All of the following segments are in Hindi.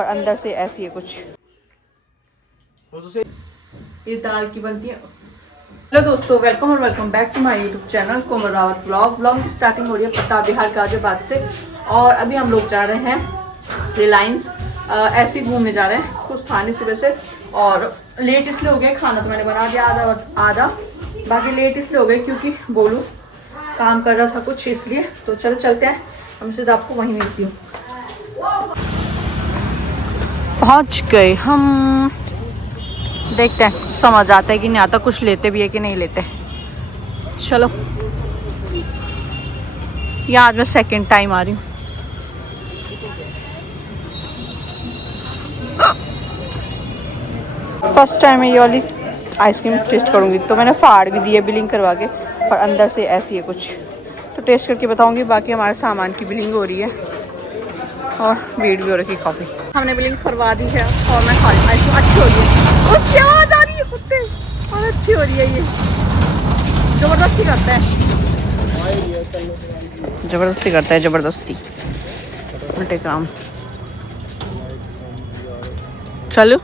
और अंदर से ऐसी है कुछ। ये दाल की बनती है। हेलो दोस्तों, वेलकम और welcome back to my YouTube channel Komal Rawat blog की स्टार्टिंग हो रही है पट्टा बिहार गाजियाबाद से। और अभी हम लोग जा रहे हैं रिलायंस, ऐसे ही घूमने जा रहे हैं, कुछ खाने सुबह से। और लेट इसलिए हो गया, खाना तो मैंने बना दिया आधा, बाकी लेट इसलिए हो गए क्योंकि बोलू काम कर रहा था कुछ, इसलिए। तो चलो चलते हैं, हम सीधा आपको वहीं मिलती हूँ। पहुँच गए हम, देखते हैं समझ आता है कि नहीं आता, कुछ लेते भी है कि नहीं लेते। चलो, यहाँ आज मैं सेकंड टाइम आ रही हूँ। फर्स्ट टाइम मैं ये वाली आइसक्रीम टेस्ट करूँगी। तो मैंने फाड़ भी दी है बिलिंग करवा के, और अंदर से ऐसी है कुछ, तो टेस्ट करके बताऊँगी। बाकी हमारे सामान की बिलिंग हो रही है और भीड़ भी हो रखी काफ़ी। हमने बिलिंग करवा दी है और मैं खा रही हूँ आइसक्रीम। अच्छी हो रही है, उसकी आवाज़ आ रही है कुत्ते, और अच्छी हो रही है। ये ज़बरदस्ती करता है, ज़बरदस्ती करता है, ज़बरदस्ती उल्टे काम। चलो,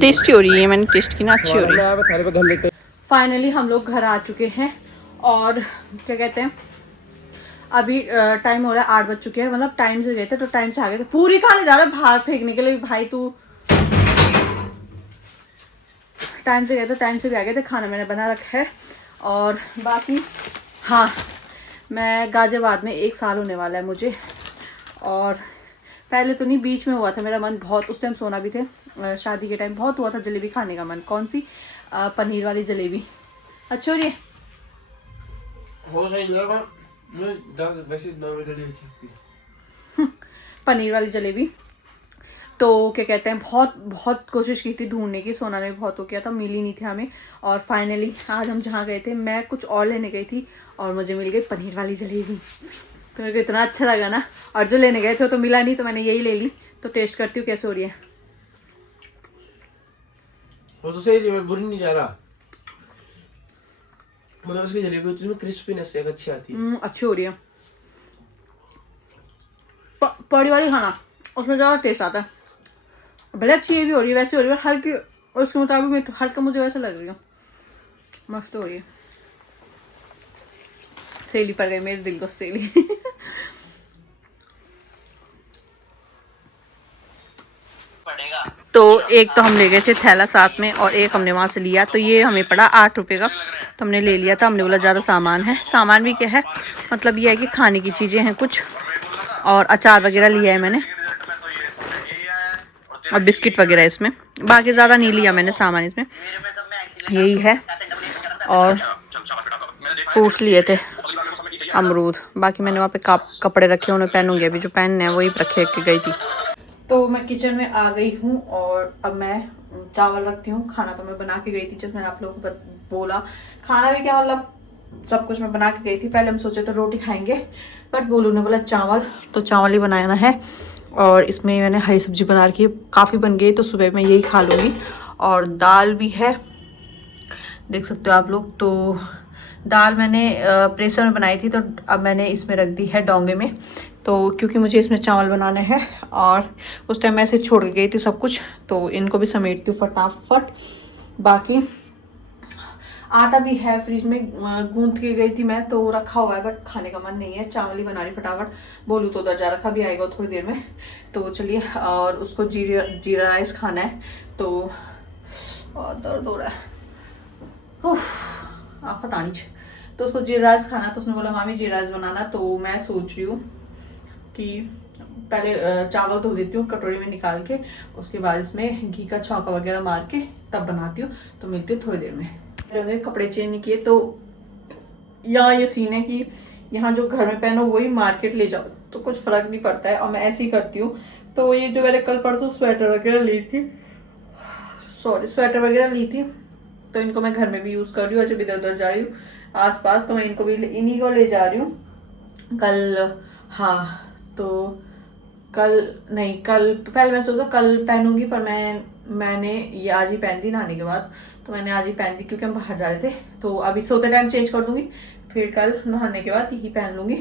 टेस्टी हो रही है, मैंने टेस्ट की ना, अच्छी हो रही है। फाइनली हम लोग घर आ चुके हैं और क्या कहते हैं, अभी टाइम हो रहा है 8 बज चुके हैं। मतलब टाइम से गए थे तो टाइम से आ गए थे। पूरी कहाँ ले जा रहा है बाहर फेंकने के लिए भाई, तू टाइम से गए थे, टाइम से भी आ गए थे। खाना मैंने बना रखा है। और बाकी हाँ, मैं गाजियाबाद में 1 साल होने वाला है मुझे। और पहले तो नहीं, बीच में हुआ था मेरा मन बहुत, उस टाइम सोना भी थे, शादी के टाइम बहुत हुआ था जलेबी खाने का मन। कौन सी? पनीर वाली जलेबी। अच्छी हो रही है। पनीर वाली जलेबी। तो क्या कहते हैं, बहुत बहुत कोशिश की थी ढूंढने की, सोना ने भी बहुत हो किया था, मिली नहीं थी हमें। और फाइनली आज हम जहाँ गए थे, मैं कुछ और लेने गई थी और मुझे मिल गई पनीर वाली जलेबी। तो मेरे को इतना अच्छा लगा ना। और जो लेने गए थे तो मिला नहीं, तो मैंने यही ले ली। तो टेस्ट करती हूँ कैसे हो रही है। वो तो सही है, बुरी नहीं जा रहा, मतलब उसकी जलेबी होती है, क्रिस्पीनेस एक अच्छी आती है। अच्छी हो रही है। पड़ी वाली खाना, उसमें ज़्यादा टेस्ट आता है। भले अच्छी ये भी हो रही है, वैसे हो रही है हल्की, उसके मुताबिक में हल्का मुझे वैसे लग रही है। मस्त हो रही है। सहेली पड़ गई मेरे दिल को, सहेली। तो एक तो हम ले गए थे थैला साथ में, और एक हमने वहाँ से लिया। तो ये हमें पड़ा 8 रुपये का, तो हमने ले लिया था। हमने बोला ज़्यादा सामान है, सामान भी क्या है, मतलब ये है कि खाने की चीज़ें हैं कुछ, और अचार वगैरह लिया है मैंने, और बिस्किट वगैरह इसमें। बाकी ज़्यादा नहीं लिया मैंने सामान, इसमें यही है। और फ्रूट्स लिए थे, अमरूद। बाकी मैंने वहाँ पे कपड़े रखे, उन्हें पहनूंगी, अभी जो पहनने हैं वही रखे के गई थी। तो मैं किचन में आ गई हूँ और अब मैं चावल रखती हूँ। खाना तो मैं बना के गई थी, जब मैंने आप लोगों को बोला। खाना भी क्या, मतलब सब कुछ मैं बना के गई थी। पहले हम सोचे तो रोटी खाएंगे, बट बोलू ने बोला चावल, तो चावल ही बनाना है। और इसमें मैंने हरी सब्जी बना रखी है, काफ़ी बन गई, तो सुबह मैं यही खा लूँगी। और दाल भी है, देख सकते हो आप लोग। तो दाल मैंने प्रेशर में बनाई थी, तो अब मैंने इसमें रख दी है डोंगे में। तो क्योंकि मुझे इसमें चावल बनाने हैं, और उस टाइम मैं ऐसे छोड़ के गई थी सब कुछ, तो इनको भी समेटती हूँ फटाफट। बाकी आटा भी है फ्रिज में, गूंथ के गई थी मैं, तो रखा हुआ है, बट खाने का मन नहीं है। चावल ही बना रही फटाफट। बोलूँ तो उधर जा रखा भी आएगा थोड़ी देर में। तो चलिए, और उसको जीरा राइस खाना है, तो और दर्द हो रहा है, आप पता नहीं। तो उसको जीरा राइस खाना, तो उसने बोला मामी जीरा राइस बनाना। तो मैं सोच रही हूँ कि पहले चावल धो देती हूँ कटोरी में निकाल के, उसके बाद इसमें घी का छौंका वगैरह मार के तब बनाती हूँ। तो मिलती हूँ थोड़ी देर में। मैंने कपड़े चेंज नहीं किए, तो यहाँ ये सीन है कि यहाँ जो घर में पहनो वही मार्केट ले जाओ, तो कुछ फर्क नहीं पड़ता है, और मैं ऐसे ही करती हूँ। तो ये जो मैंने कल परसों स्वेटर वगैरह ली थी, तो इनको मैं घर में भी यूज़ कर रही हूँ। जब इधर उधर जा रही हूँ आसपास, तो मैं इनको भी इन्हीं को ले जा रही हूँ कल। हाँ, तो कल नहीं, कल पहले मैं सोचा कल पहनूंगी, पर मैंने ये आज ही पहन दी नहाने के बाद। तो मैंने आज ही पहन दी क्योंकि हम बाहर जा रहे थे। तो अभी सोते टाइम चेंज कर दूंगी, फिर कल नहाने के बाद यही पहन लूंगी।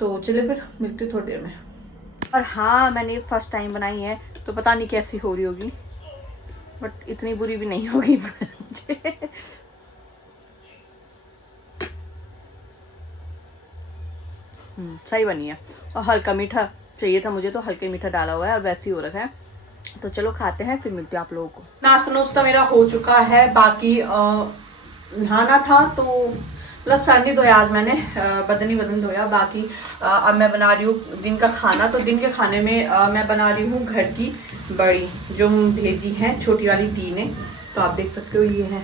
तो चलिए फिर मिलती हूँ थोड़ी देर में। और हाँ, मैंने फर्स्ट टाइम बनाई है तो पता नहीं कैसी हो रही होगी, बट इतनी बुरी भी नहीं होगी मुझे। सही बनी है। और हल्का मीठा चाहिए था मुझे, तो हल्के मीठा डाला हुआ है और वैसे ही हो रखा है। तो चलो खाते हैं, फिर मिलते हैं आप लोगों को। नाश्ता नुश्ता मेरा हो चुका है, बाकी नहाना था तो मतलब सर नहीं धोया आज मैंने, बदन धोया। बाकी अब मैं बना रही हूँ दिन का खाना। तो दिन के खाने में मैं बना रही हूँ घर की बड़ी, जो भेजी है छोटी वाली दी ने। तो आप देख सकते हो ये है,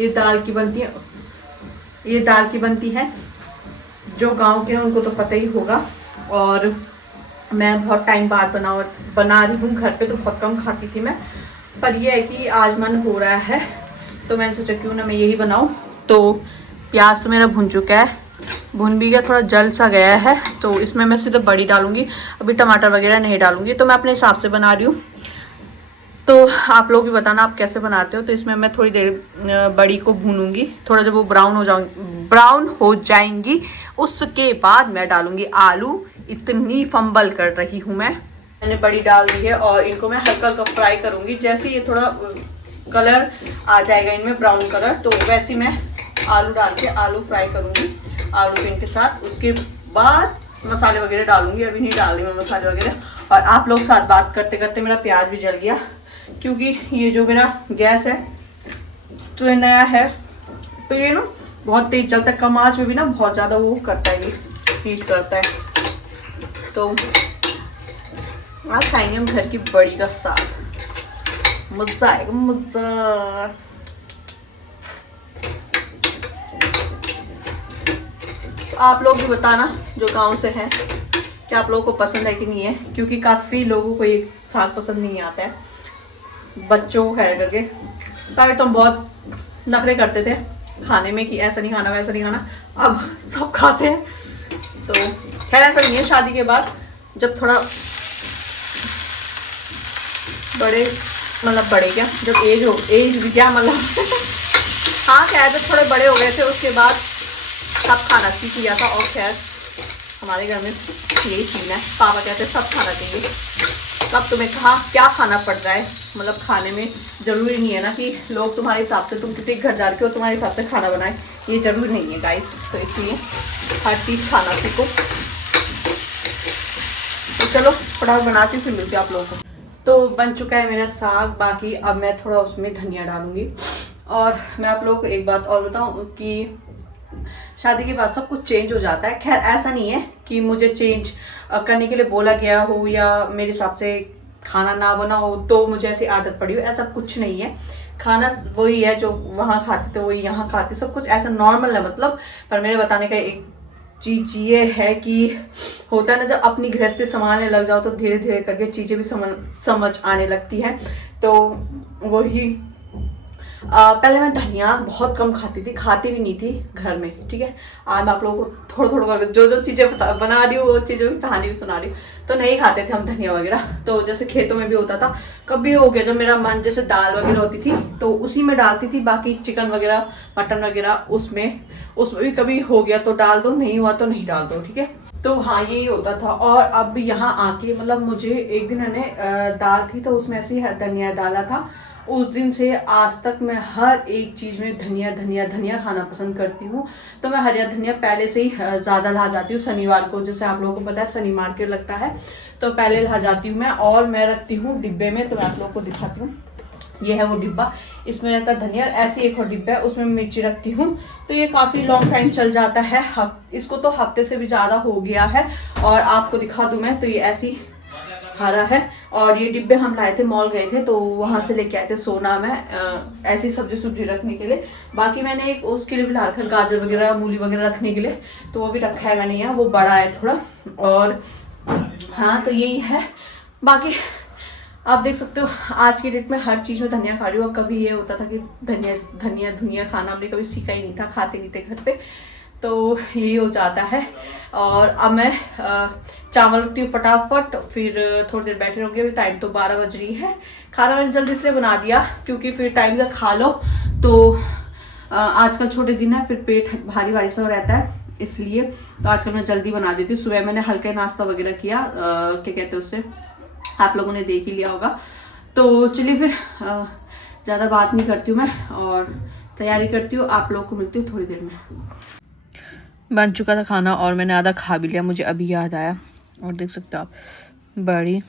ये दाल की बनती है, ये दाल की बनती है। जो गांव के हैं उनको तो पता ही होगा। और मैं बहुत टाइम बाद बना रही हूँ घर पे, तो बहुत कम खाती थी मैं, पर ये है कि आज मन हो रहा है तो मैंने सोचा क्यों ना मैं यही बनाऊँ। तो प्याज तो मेरा भुन चुका है, भुन भी गया, थोड़ा जल सा गया है। तो इसमें मैं सीधे बड़ी डालूंगी, अभी टमाटर वगैरह नहीं डालूंगी। तो मैं अपने हिसाब से बना रही हूँ, तो आप लोग भी बताना आप कैसे बनाते हो। तो इसमें मैं थोड़ी देर बड़ी को भूनूंगी, थोड़ा जब वो ब्राउन हो जाएंगी उसके बाद मैं डालूंगी आलू। इतनी फंबल कर रही हूँ मैंने बड़ी डाल दी है और इनको मैं हल्का हल्का फ्राई करूंगी। जैसे ये थोड़ा कलर आ जाएगा इनमें ब्राउन कलर, तो वैसे मैं आलू डाल के आलू फ्राई करूंगी आलू पिन के साथ। उसके बाद मसाले वगैरह डालूंगी, अभी नहीं डाल रही मैं मसाले वगैरह। और आप लोग साथ बात करते करते मेरा प्याज भी जल गया, क्योंकि ये जो मेरा गैस है तो ये नया है, तो ये ना बहुत तेज चलता है, कम आंच में भी ना बहुत ज़्यादा वो करता है, ये हीट करता है। तो आज खाएंगे हम घर की बड़ी का साग, मज़ा आएगा मज़ा। आप लोग भी बताना जो गांव से हैं कि आप लोगों को पसंद है कि नहीं है, क्योंकि काफ़ी लोगों को ये साग पसंद नहीं आता है, बच्चों को खैर करके। पहले तो हम बहुत नखरे करते थे खाने में कि ऐसा नहीं खाना वैसा नहीं खाना, अब सब खाते हैं। तो खैर ऐसा नहीं है, शादी के बाद जब थोड़ा बड़े, मतलब बड़े क्या, जब एज भी क्या मतलब हाँ खैर जब थोड़े बड़े हो गए थे उसके बाद सब खाना सीख लिया था। और खैर हमारे घर में यही सीन है, पापा कहते हैं सब खाना चाहिए। तब तुम्हें कहा क्या खाना पड़ रहा है, मतलब खाने में ज़रूरी नहीं है ना कि लोग तुम्हारे हिसाब से, तुम किसी घर जा के हो तुम्हारे हिसाब से खाना बनाए, ये ज़रूरी नहीं है गाइस। तो इसलिए हर चीज़ खाना सीखो। तो चलो फटाफट बनाती हूँ, फिर मिलती हूँ आप लोगों को। तो बन चुका है मेरा साग, बाकी अब मैं थोड़ा उसमें धनिया डालूंगी। और मैं आप लोगों को एक बात और बताऊँ कि शादी के बाद सब कुछ चेंज हो जाता है। खैर ऐसा नहीं है कि मुझे चेंज करने के लिए बोला गया हो या मेरे हिसाब से खाना ना बना हो तो मुझे ऐसी आदत पड़ी हो, ऐसा कुछ नहीं है। खाना वही है जो वहाँ खाते थे वही यहाँ खाते, सब कुछ ऐसा नॉर्मल है मतलब। पर मेरे बताने का एक चीज़ ये है कि होता है ना जब अपनी गृहस्थी संभालने लग जाओ तो धीरे धीरे करके चीज़ें भी समझ आने लगती हैं। तो वही पहले मैं धनिया बहुत कम खाती भी नहीं थी घर में, ठीक है। आज मैं आप लोगों को थोड़ा थोड़ा करके जो चीज़ें बना रही हूँ वो चीज़ों की कहानी भी सुना रही हूँ। तो नहीं खाते थे हम धनिया वगैरह, तो जैसे खेतों में भी होता था, कभी हो गया जब मेरा मन, जैसे दाल वगैरह होती थी तो उसी में डालती थी, बाकी चिकन वगैरह मटन वगैरह उसमें भी कभी हो गया तो डाल दो, नहीं हुआ तो नहीं डाल दो, ठीक है। तो हाँ यही होता था। और अब यहाँ आके मतलब मुझे एक दिन मैंने दाल थी तो उसमें ऐसे ही धनिया डाला था, उस दिन से आज तक मैं हर एक चीज़ में धनिया धनिया धनिया खाना पसंद करती हूँ। तो मैं हरिया धनिया पहले से ही ज़्यादा ला जाती हूँ शनिवार को, जैसे आप लोगों को पता है शनि मार्केट लगता है तो पहले ला जाती हूँ मैं। और मैं रखती हूँ डिब्बे में, तो मैं आप लोगों को दिखाती हूँ, ये है वो डिब्बा, इसमें रहता है धनिया। ऐसे एक और डिब्बा है उसमें मिर्ची रखती हूँ, तो ये काफ़ी लॉन्ग टाइम चल जाता है। इसको तो हफ्ते से भी ज़्यादा हो गया है। और आपको दिखा दूँ मैं, तो ये ऐसी हरा है। और ये डिब्बे हम लाए थे, मॉल गए थे तो वहाँ से लेके आए थे सोना में, ऐसी सब्जी रखने के लिए। बाकी मैंने एक उसके लिए भी ला रखा, गाजर वगैरह मूली वगैरह रखने के लिए, तो वो भी रखा है मैंने यहाँ, वो बड़ा है थोड़ा। और हाँ तो यही है। बाकी आप देख सकते हो आज की डेट में हर चीज़ में धनिया खा रही हूँ। कभी ये होता था कि धनिया खाना हमने कभी सीखा ही नहीं था, खाते नहीं थे घर पे, तो यही हो जाता है। और अब मैं चावल रखती हूँ फटाफट, फिर थोड़ी देर बैठे रहोगे। अभी टाइम तो 12 बज रही है। खाना मैंने जल्दी इसलिए बना दिया क्योंकि फिर टाइम से खा लो तो आजकल छोटे दिन है, फिर पेट भारी सा रहता है। इसलिए तो आजकल मैं जल्दी बना देती हूँ। सुबह मैंने हल्का नाश्ता वगैरह किया, क्या कहते हैं उससे, आप लोगों ने देख ही लिया होगा। तो चलिए फिर ज़्यादा बात नहीं करती हूँ मैं और तैयारी करती हूँ, आप लोग को मिलती हूँ थोड़ी देर में। बन चुका था खाना और मैंने आधा खा भी लिया, मुझे अभी याद आया। और देख सकते हो आप बड़ी,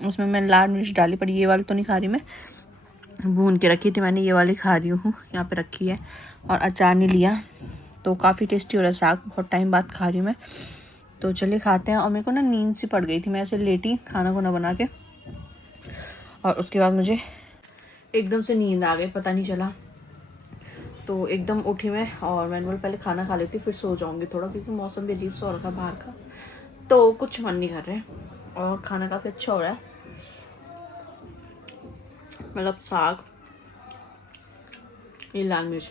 उसमें मैं लाल मिर्च डाली, पर ये वाली तो नहीं खा रही मैं, भून के रखी थी मैंने, ये वाली खा रही हूँ, यहाँ पे रखी है। और अचार नहीं लिया, तो काफ़ी टेस्टी हो रहा है साग, बहुत टाइम बाद खा रही हूँ मैं। तो चलिए खाते हैं। और मेरे को ना नींद सी पड़ गई थी, मैं ऐसे लेटी खाना खुना बना के, और उसके बाद मुझे एकदम से नींद आ गई, पता नहीं चला। तो एकदम उठी मैं और मैंने बोला पहले खाना खा लेती फिर सो जाऊंगी थोड़ा, क्योंकि मौसम भी अजीब सा हो रहा था बाहर का, तो कुछ मन नहीं कर रहा है। और खाना काफ़ी अच्छा हो रहा है, मतलब साग, ये लाल मिर्च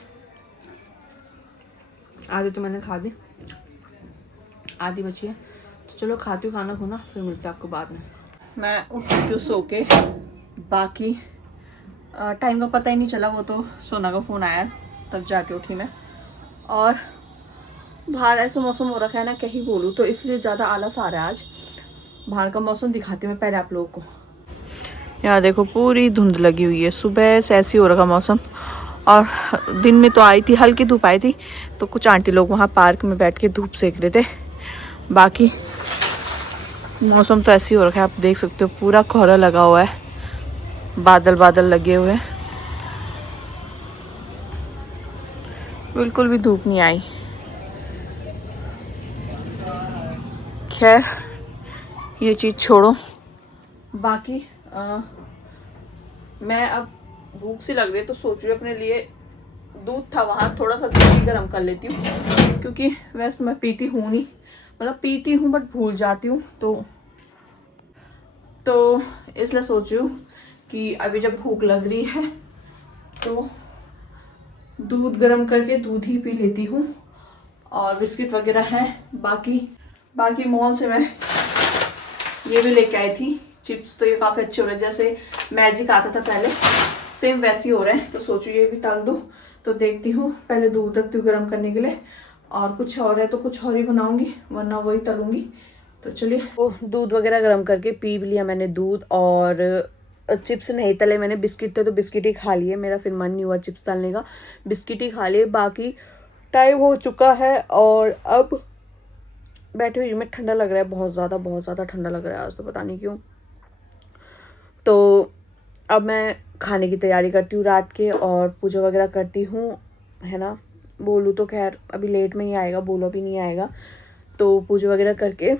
आधी तो मैंने खा दी, आधी बची है। तो चलो खाती हूँ खाना खुना, फिर मिलते हैं आपको बाद में। मैं उठ चुकी हूँ सो के, बाकी टाइम का पता ही नहीं चला, वो तो सोना का फ़ोन आया तब जाके उठी मैं। और बाहर ऐसा मौसम हो रखा है ना, कहीं बोलूँ तो, इसलिए ज़्यादा आलस आ रहा है आज। बाहर का मौसम दिखाती हूँ मैं पहले आप लोगों को। यहाँ देखो पूरी धुंध लगी हुई है, सुबह से ऐसी हो रखा मौसम। और दिन में तो आई थी, हल्की धूप आई थी, तो कुछ आंटी लोग वहाँ पार्क में बैठ के धूप सेक रहे थे। बाकी मौसम तो ऐसी हो रखा है, आप देख सकते हो पूरा कोहरा लगा हुआ है, बादल बादल लगे हुए हैं, बिल्कुल भी धूप नहीं आई। खैर ये चीज़ छोड़ो, बाकी मैं अब भूख सी लग रही है, तो सोच रही हूँ अपने लिए दूध था वहाँ, थोड़ा सा दूध ही गर्म कर लेती हूँ, क्योंकि वैसे मैं पीती हूँ नहीं, मतलब पीती हूँ बट भूल जाती हूँ। तो इसलिए सोच रही हूँ कि अभी जब भूख लग रही है तो दूध गर्म करके दूध ही पी लेती हूँ। और बिस्किट वगैरह है, बाकी मॉल से मैं ये भी लेके आई थी चिप्स, तो ये काफ़ी अच्छे हो रहे हैं, जैसे मैजिक आता था पहले सेम वैसे ही हो रहे हैं। तो सोचो ये भी तल दूँ, तो देखती हूँ, पहले दूध रखती हूँ गर्म करने के लिए, और कुछ और है तो कुछ और ही बनाऊँगी, वरना वही तलूँगी। तो चलिए, वो दूध वगैरह गर्म करके पी भी लिया मैंने दूध, और चिप्स नहीं तले मैंने, बिस्किट थे तो बिस्किट ही खा लिए, मेरा फिर मन नहीं हुआ चिप्स तलने का, बिस्किट ही खा लिए। बाकी टाइम हो चुका है और अब बैठे हुई में, ठंडा लग रहा है बहुत ज़्यादा ठंडा लग रहा है आज, तो पता नहीं क्यों। तो अब मैं खाने की तैयारी करती हूँ रात के, और पूजा वगैरह करती हूँ, है ना। बोलूँ तो खैर अभी लेट में ही आएगा, बोलो भी नहीं आएगा, तो पूजा वगैरह करके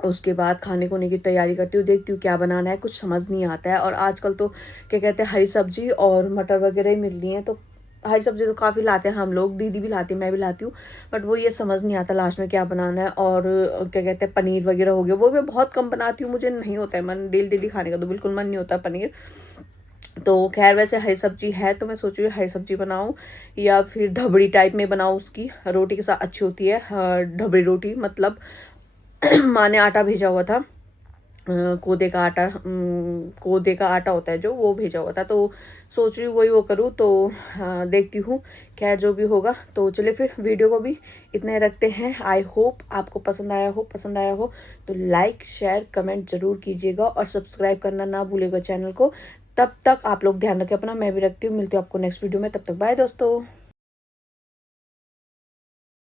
उसके बाद खाने खोने की तैयारी करती हूँ, देखती हूँ क्या बनाना है, कुछ समझ नहीं आता है। और आजकल तो क्या कहते हैं, हरी सब्जी और मटर वगैरह ही मिल रही हैं, तो हरी सब्जी तो काफ़ी लाते हैं हम लोग, दीदी भी लाती है, मैं भी लाती हूँ, बट वो ये समझ नहीं आता लास्ट में क्या बनाना है। और क्या कहते हैं, पनीर वगैरह हो गया, वो मैं बहुत कम बनाती हूँ, मुझे नहीं होता है मन डेली खाने का, तो बिल्कुल मन नहीं होता पनीर। तो खैर वैसे हरी सब्जी है, तो मैं सोच रही हूँ हरी सब्जी बनाऊँ, या फिर ढबड़ी टाइप में बनाऊँ, उसकी रोटी के साथ अच्छी होती है। ढबड़ी रोटी मतलब माँ ने आटा भेजा हुआ था, कोदे का आटा, कोदे का आटा होता है जो, वो भेजा हुआ था, तो सोच रही हूँ वही वो करूँ। तो देखती हूँ, खैर जो भी होगा। तो चलिए फिर वीडियो को भी इतने रखते हैं। आई होप आपको पसंद आया हो तो लाइक शेयर कमेंट ज़रूर कीजिएगा, और सब्सक्राइब करना ना भूलिएगा चैनल को। तब तक आप लोग ध्यान रखें अपना, मैं भी रखती हूँ, मिलती हूँ आपको नेक्स्ट वीडियो में, तब तक बाय दोस्तों।